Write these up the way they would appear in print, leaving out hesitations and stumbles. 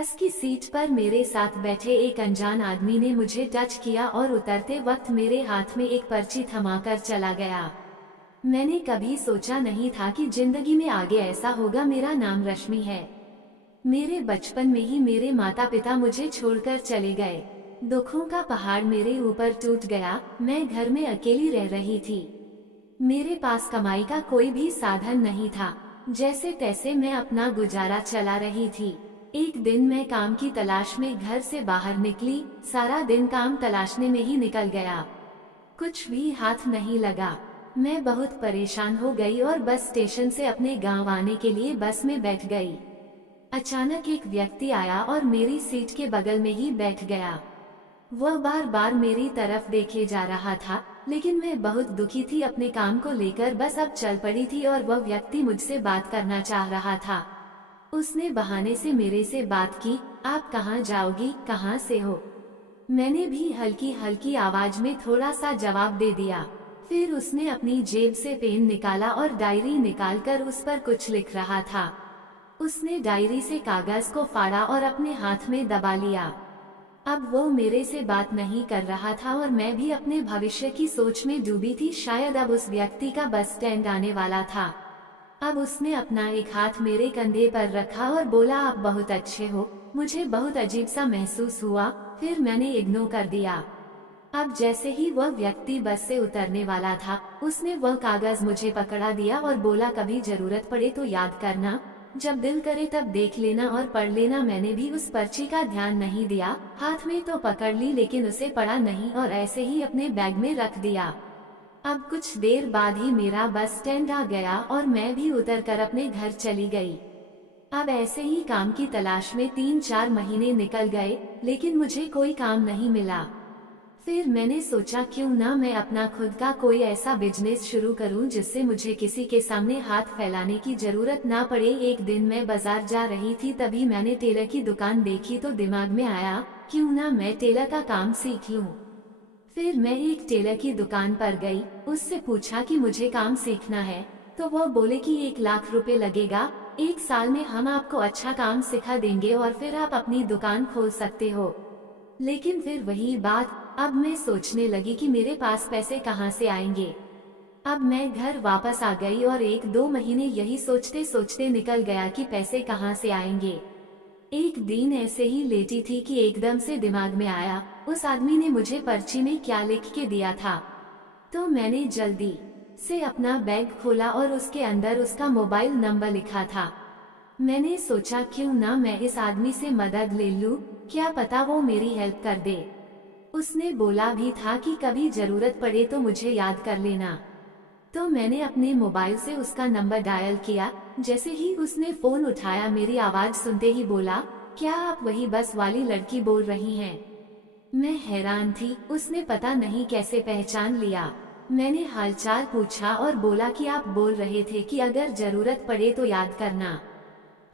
बस की सीट पर मेरे साथ बैठे एक अनजान आदमी ने मुझे टच किया और उतरते वक्त मेरे हाथ में एक पर्ची थमाकर चला गया। मैंने कभी सोचा नहीं था कि जिंदगी में आगे ऐसा होगा। मेरा नाम रश्मि है। मेरे बचपन में ही मेरे माता पिता मुझे छोड़कर चले गए। दुखों का पहाड़ मेरे ऊपर टूट गया। मैं घर में अकेली रह रही थी। मेरे पास कमाई का कोई भी साधन नहीं था। जैसे तैसे मैं अपना गुजारा चला रही थी। एक दिन मैं काम की तलाश में घर से बाहर निकली। सारा दिन काम तलाशने में ही निकल गया। कुछ भी हाथ नहीं लगा। मैं बहुत परेशान हो गई और बस स्टेशन से अपने गांव आने के लिए बस में बैठ गई। अचानक एक व्यक्ति आया और मेरी सीट के बगल में ही बैठ गया। वह बार बार मेरी तरफ देखे जा रहा था, लेकिन मैं बहुत दुखी थी अपने काम को लेकर। बस अब चल पड़ी थी और वह व्यक्ति मुझसे बात करना चाह रहा था। उसने बहाने से मेरे से बात की। आप कहाँ जाओगी, कहाँ से हो? मैंने भी हल्की हल्की आवाज में थोड़ा सा जवाब दे दिया। फिर उसने अपनी जेब से पेन निकाला और डायरी निकालकर उस पर कुछ लिख रहा था। उसने डायरी से कागज को फाड़ा और अपने हाथ में दबा लिया। अब वो मेरे से बात नहीं कर रहा था और मैं भी अपने भविष्य की सोच में डूबी थी। शायद अब उस व्यक्ति का बस स्टैंड आने वाला था। अब उसने अपना एक हाथ मेरे कंधे पर रखा और बोला, आप बहुत अच्छे हो। मुझे बहुत अजीब सा महसूस हुआ। फिर मैंने इग्नोर कर दिया। अब जैसे ही वह व्यक्ति बस से उतरने वाला था, उसने वह कागज मुझे पकड़ा दिया और बोला, कभी जरूरत पड़े तो याद करना, जब दिल करे तब देख लेना और पढ़ लेना। मैंने भी उस पर्ची का ध्यान नहीं दिया। हाथ में तो पकड़ ली लेकिन उसे पढ़ा नहीं और ऐसे ही अपने बैग में रख दिया। अब कुछ देर बाद ही मेरा बस स्टैंड आ गया और मैं भी उतरकर अपने घर चली गई। अब ऐसे ही काम की तलाश में 3-4 महीने निकल गए, लेकिन मुझे कोई काम नहीं मिला। फिर मैंने सोचा क्यों ना मैं अपना खुद का कोई ऐसा बिजनेस शुरू करूं जिससे मुझे किसी के सामने हाथ फैलाने की जरूरत ना पड़े। एक दिन मैं बाजार जा रही थी, तभी मैंने टेलर की दुकान देखी तो दिमाग में आया, क्यों ना मैं टेलर का काम सीख लूं। फिर मैं एक टेलर की दुकान पर गई। उससे पूछा कि मुझे काम सीखना है, तो वो बोले कि 1 लाख रुपए लगेगा। 1 साल में हम आपको अच्छा काम सिखा देंगे और फिर आप अपनी दुकान खोल सकते हो। लेकिन फिर वही बात, अब मैं सोचने लगी कि मेरे पास पैसे कहाँ से आएंगे। अब मैं घर वापस आ गई और 1-2 महीने यही सोचते सोचते निकल गया कि पैसे कहाँ से आएंगे। एक दिन ऐसे ही लेटी थी कि एकदम से दिमाग में आया, उस आदमी ने मुझे पर्ची में क्या लिख के दिया था। तो मैंने जल्दी से अपना बैग खोला और उसके अंदर उसका मोबाइल नंबर लिखा था। मैंने सोचा क्यों ना मैं इस आदमी से मदद ले लूं, क्या पता वो मेरी हेल्प कर दे। उसने बोला भी था कि कभी जरूरत पड़े तो मुझे याद कर लेना। तो मैंने अपने मोबाइल से उसका नंबर डायल किया। जैसे ही उसने फोन उठाया, मेरी आवाज सुनते ही बोला, क्या आप वही बस वाली लड़की बोल रही हैं? मैं हैरान थी, उसने पता नहीं कैसे पहचान लिया। मैंने हालचाल पूछा और बोला कि आप बोल रहे थे कि अगर जरूरत पड़े तो याद करना।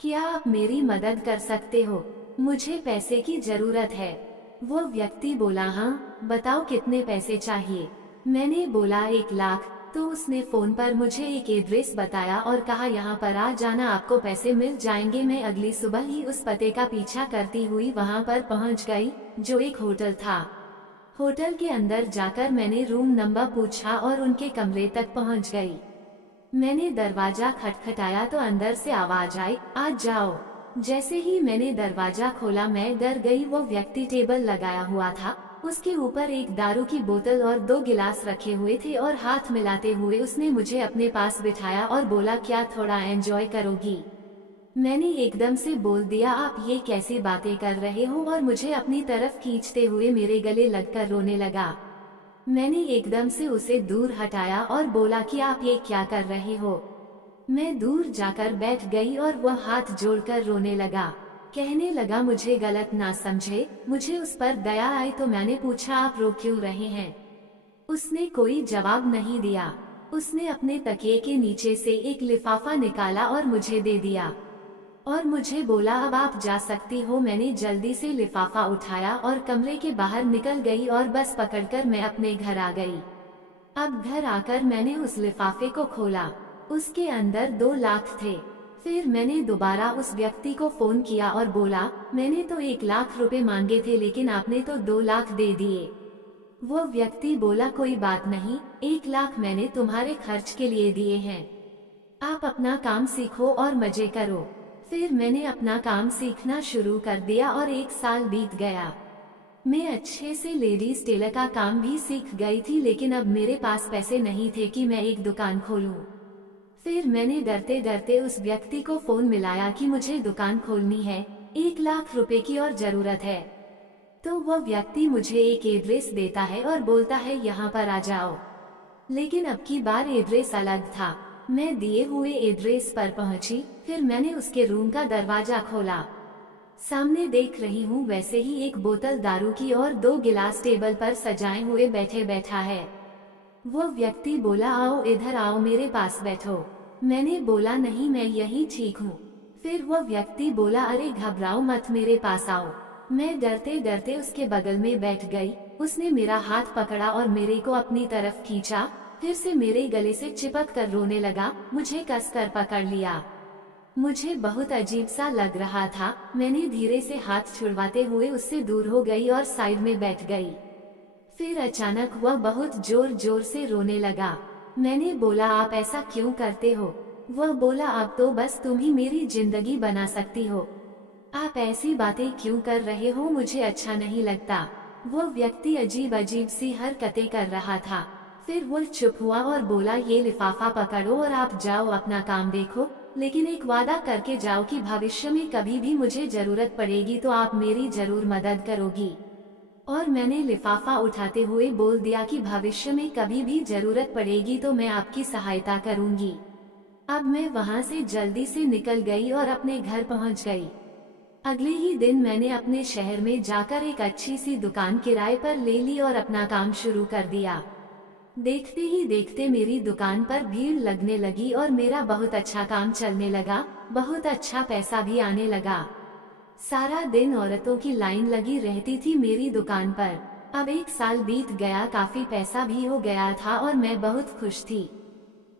क्या आप मेरी मदद कर सकते हो? मुझे पैसे की जरूरत है। वो व्यक्ति बोला, हाँ बताओ कितने पैसे चाहिए। मैंने बोला 1 लाख। तो उसने फोन पर मुझे एक एड्रेस बताया और कहा, यहाँ पर आ जाना, आपको पैसे मिल जाएंगे। मैं अगली सुबह ही उस पते का पीछा करती हुई वहाँ पर पहुँच गई, जो एक होटल था। होटल के अंदर जाकर मैंने रूम नंबर पूछा और उनके कमरे तक पहुँच गई। मैंने दरवाजा खटखटाया तो अंदर से आवाज आई, आ जाओ। जैसे ही मैंने दरवाजा खोला मैं डर गई। वो व्यक्ति टेबल लगाया हुआ था, उसके ऊपर एक दारू की बोतल और 2 गिलास रखे हुए थे और हाथ मिलाते हुए उसने मुझे अपने पास बिठाया और बोला, क्या थोड़ा एंजॉय करोगी? मैंने एकदम से बोल दिया, आप ये कैसी बातें कर रहे हो, और मुझे अपनी तरफ खींचते हुए मेरे गले लगकर रोने लगा। मैंने एकदम से उसे दूर हटाया और बोला कि आप ये क्या कर रहे हो? मैं दूर जाकर बैठ गई और वह हाथ जोड़कर रोने लगा। कहने लगा, मुझे गलत ना समझे। मुझे उस पर दया आई तो मैंने पूछा, आप रो क्यों रहे हैं? उसने कोई जवाब नहीं दिया। उसने अपने तकिए के नीचे से एक लिफाफा निकाला और मुझे दे दिया और मुझे बोला, अब आप जा सकती हो। मैंने जल्दी से लिफाफा उठाया और कमरे के बाहर निकल गई और बस पकड़कर मैं अपने घर आ गई। अब घर आकर मैंने उस लिफाफे को खोला। उसके अंदर 2 लाख थे। फिर मैंने दोबारा उस व्यक्ति को फोन किया और बोला, मैंने तो 1 लाख रुपए मांगे थे लेकिन आपने तो 2 लाख दे दिए। वो व्यक्ति बोला, कोई बात नहीं, 1 लाख मैंने तुम्हारे खर्च के लिए दिए हैं, आप अपना काम सीखो और मजे करो। फिर मैंने अपना काम सीखना शुरू कर दिया और 1 साल बीत गया। मैं अच्छे से लेडीज टेलर का काम भी सीख गई थी, लेकिन अब मेरे पास पैसे नहीं थे कि मैं एक दुकान खोलूं। फिर मैंने डरते डरते उस व्यक्ति को फोन मिलाया कि मुझे दुकान खोलनी है, 1 लाख रुपए की और जरूरत है। तो वह व्यक्ति मुझे एक एड्रेस देता है और बोलता है यहाँ पर आ जाओ। लेकिन अब की बार एड्रेस अलग था। मैं दिए हुए एड्रेस पर पहुंची। फिर मैंने उसके रूम का दरवाजा खोला। सामने देख रही हूँ वैसे ही एक बोतल दारू की और 2 गिलास टेबल पर सजाए हुए बैठे बैठा है। वो व्यक्ति बोला, आओ इधर आओ, मेरे पास बैठो। मैंने बोला, नहीं मैं यही ठीक हूँ। फिर वो व्यक्ति बोला, अरे घबराओ मत, मेरे पास आओ। मैं डरते डरते उसके बगल में बैठ गई। उसने मेरा हाथ पकड़ा और मेरे को अपनी तरफ खींचा। फिर से मेरे गले से चिपक कर रोने लगा। मुझे कसकर पकड़ लिया। मुझे बहुत अजीब सा लग रहा था। मैंने धीरे से हाथ छुड़वाते हुए उससे दूर हो गई और साइड में बैठ गई। फिर अचानक वह बहुत जोर जोर से रोने लगा। मैंने बोला, आप ऐसा क्यों करते हो? वह बोला, अब तो बस तुम ही मेरी जिंदगी बना सकती हो, आप ऐसी बातें क्यों कर रहे हो, मुझे अच्छा नहीं लगता। वो व्यक्ति अजीब अजीब सी हरकतें कर रहा था। फिर वो चुप हुआ और बोला, ये लिफाफा पकड़ो और आप जाओ, अपना काम देखो, लेकिन एक वादा करके जाओ कि भविष्य में कभी भी मुझे जरूरत पड़ेगी तो आप मेरी जरूर मदद करोगी। और मैंने लिफाफा उठाते हुए बोल दिया कि भविष्य में कभी भी जरूरत पड़ेगी तो मैं आपकी सहायता करूंगी। अब मैं वहां से जल्दी से निकल गई और अपने घर पहुंच गई। अगले ही दिन मैंने अपने शहर में जाकर एक अच्छी सी दुकान किराए पर ले ली और अपना काम शुरू कर दिया। देखते ही देखते मेरी दुकान पर भीड़ लगने लगी और मेरा बहुत अच्छा काम चलने लगा। बहुत अच्छा पैसा भी आने लगा। सारा दिन औरतों की लाइन लगी रहती थी मेरी दुकान पर। अब 1 साल बीत गया, काफी पैसा भी हो गया था और मैं बहुत खुश थी।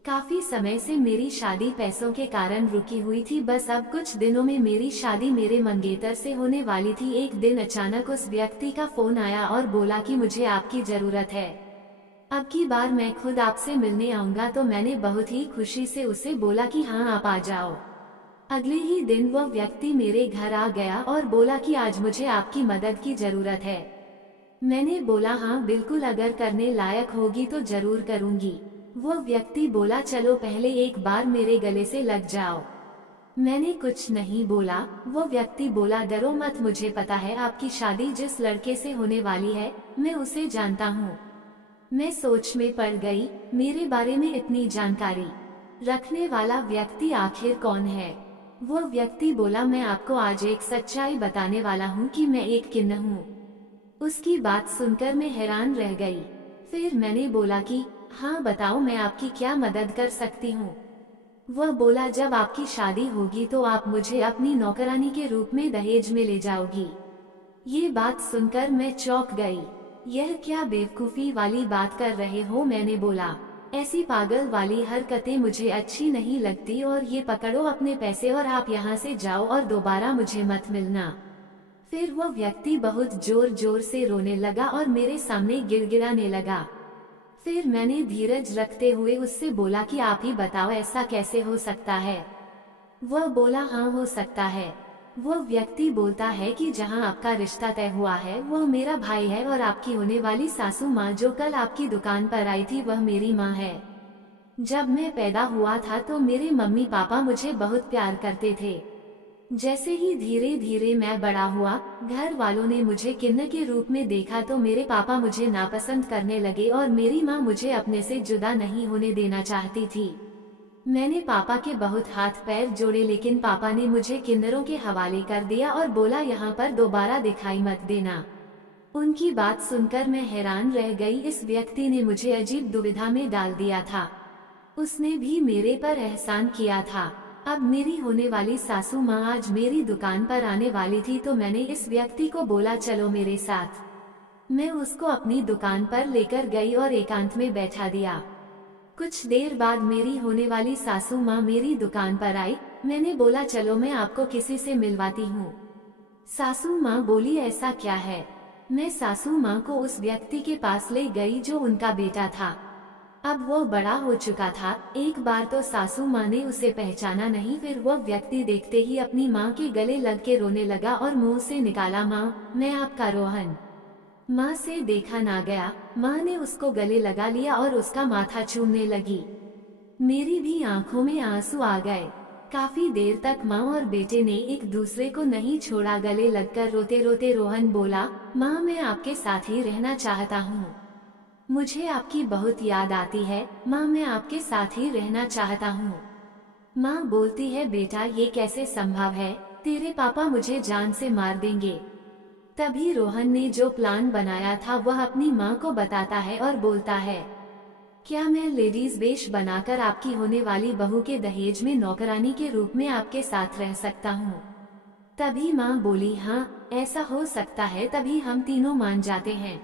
काफी समय से मेरी शादी पैसों के कारण रुकी हुई थी। बस अब कुछ दिनों में मेरी शादी मेरे मंगेतर से होने वाली थी। एक दिन अचानक उस व्यक्ति का फोन आया और बोला कि मुझे आपकी जरूरत है, अब की बार मैं खुद आपसे मिलने आऊंगा। तो मैंने बहुत ही खुशी से उसे बोला कि हाँ आप आ जाओ। अगले ही दिन वह व्यक्ति मेरे घर आ गया और बोला कि आज मुझे आपकी मदद की जरूरत है। मैंने बोला, हाँ बिल्कुल, अगर करने लायक होगी तो जरूर करूंगी। वो व्यक्ति बोला, चलो पहले एक बार मेरे गले से लग जाओ। मैंने कुछ नहीं बोला। वो व्यक्ति बोला, डरो मत, मुझे पता है आपकी शादी जिस लड़के से होने वाली है, मैं उसे जानता हूँ। मैं सोच में पड़ गई, मेरे बारे में इतनी जानकारी रखने वाला व्यक्ति आखिर कौन है? वो व्यक्ति बोला, मैं आपको आज एक सच्चाई बताने वाला हूँ कि मैं एक किन्नर हूँ। उसकी बात सुनकर मैं हैरान रह गई। फिर मैंने बोला कि हाँ बताओ, मैं आपकी क्या मदद कर सकती हूँ? वह बोला, जब आपकी शादी होगी तो आप मुझे अपनी नौकरानी के रूप में दहेज में ले जाओगी। ये बात सुनकर मैं चौंक गई। यह क्या बेवकूफी वाली बात कर रहे हो? मैंने बोला, ऐसी पागल वाली हरकतें मुझे अच्छी नहीं लगती और ये पकड़ो अपने पैसे और आप यहाँ से जाओ और दोबारा मुझे मत मिलना। फिर वो व्यक्ति बहुत जोर जोर से रोने लगा और मेरे सामने गिड़गिड़ाने लगा। फिर मैंने धीरज रखते हुए उससे बोला कि आप ही बताओ, ऐसा कैसे हो सकता है? वह बोला, हाँ हो सकता है। वो व्यक्ति बोलता है कि जहाँ आपका रिश्ता तय हुआ है वो मेरा भाई है और आपकी होने वाली सासू माँ जो कल आपकी दुकान पर आई थी वह मेरी माँ है। जब मैं पैदा हुआ था तो मेरे मम्मी पापा मुझे बहुत प्यार करते थे। जैसे ही धीरे धीरे मैं बड़ा हुआ, घर वालों ने मुझे किन्नर के रूप में देखा तो मेरे पापा मुझे नापसंद करने लगे और मेरी माँ मुझे अपने से जुदा नहीं होने देना चाहती थी। मैंने पापा के बहुत हाथ पैर जोड़े, लेकिन पापा ने मुझे किन्नरों के हवाले कर दिया और बोला, यहाँ पर दोबारा दिखाई मत देना। उनकी बात सुनकर मैं हैरान रह गई। इस व्यक्ति ने मुझे अजीब दुविधा में डाल दिया था। उसने भी मेरे पर एहसान किया था। अब मेरी होने वाली सासू माँ आज मेरी दुकान पर आने वाली थी तो मैंने इस व्यक्ति को बोला, चलो मेरे साथ। मैं उसको अपनी दुकान पर लेकर गई और एकांत में बैठा दिया। कुछ देर बाद मेरी होने वाली सासू माँ मेरी दुकान पर आई। मैंने बोला चलो मैं आपको किसी से मिलवाती हूँ। सासू माँ बोली ऐसा क्या है। मैं सासू माँ को उस व्यक्ति के पास ले गई जो उनका बेटा था। अब वो बड़ा हो चुका था। एक बार तो सासू माँ ने उसे पहचाना नहीं, फिर वो व्यक्ति देखते ही अपनी माँ के गले लग के रोने लगा और मुंह से निकाला, माँ मैं आपका रोहन। माँ से देखा ना गया। माँ ने उसको गले लगा लिया और उसका माथा चूमने लगी। मेरी भी आंखों में आंसू आ गए। काफी देर तक माँ और बेटे ने एक दूसरे को नहीं छोड़ा। गले लगकर रोते रोते रोहन बोला, माँ मैं आपके साथ ही रहना चाहता हूँ, मुझे आपकी बहुत याद आती है। माँ मैं आपके साथ ही रहना चाहता हूँ। माँ बोलती है, बेटा ये कैसे संभव है, तेरे पापा मुझे जान से मार देंगे। तभी रोहन ने जो प्लान बनाया था वह अपनी माँ को बताता है और बोलता है, क्या मैं लेडीज वेश बनाकर आपकी होने वाली बहू के दहेज में नौकरानी के रूप में आपके साथ रह सकता हूँ। तभी माँ बोली, हाँ ऐसा हो सकता है। तभी हम तीनों मान जाते हैं।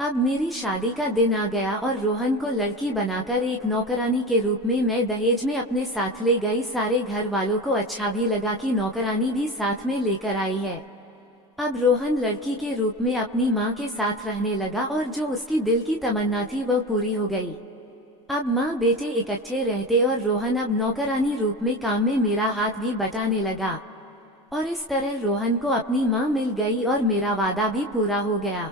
अब मेरी शादी का दिन आ गया और रोहन को लड़की बनाकर एक नौकरानी के रूप में मैं दहेज में अपने साथ ले गई। सारे घर वालों को अच्छा भी लगा कि नौकरानी भी साथ में लेकर आई है। अब रोहन लड़की के रूप में अपनी माँ के साथ रहने लगा और जो उसकी दिल की तमन्ना थी वह पूरी हो गई। अब माँ बेटे इकट्ठे रहते और रोहन अब नौकरानी रूप में काम में मेरा हाथ भी बटाने लगा। और इस तरह रोहन को अपनी माँ मिल गई और मेरा वादा भी पूरा हो गया।